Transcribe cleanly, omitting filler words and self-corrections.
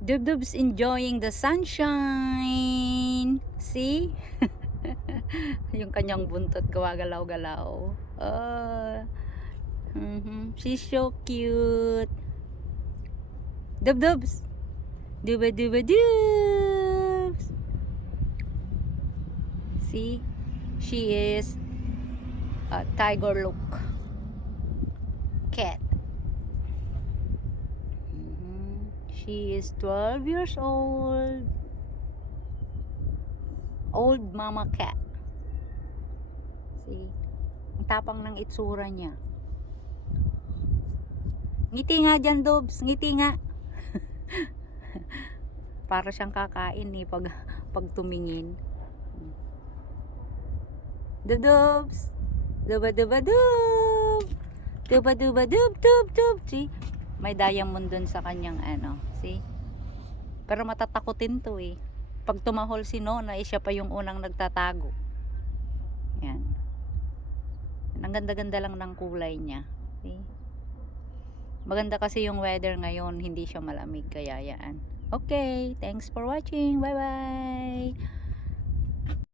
Dubdub's enjoying the sunshine. See? Yung kanyang buntot gawagalaw-galaw. She's so cute. Dubdubs. Duba-duba-dubs. See? She is a tiger look cat. She is 12 years old. Old mama cat. See? Ang tapang ng itsura niya. Ngiti nga dyan, Dobs. Ngiti nga. Para siyang kakain eh pag tumingin. Dubdubs. Duba-duba-dub. Duba-duba-dub-dub-dub. See? May diamond dun sa kanyang ano. See? Pero matatakotin to eh. Pag tumahol si Nona, eh, siya pa yung unang nagtatago. Yan. Ang ganda-ganda lang ng kulay niya. See? Maganda kasi yung weather ngayon. Hindi siya malamig. Kaya yan. Okay. Thanks for watching. Bye-bye.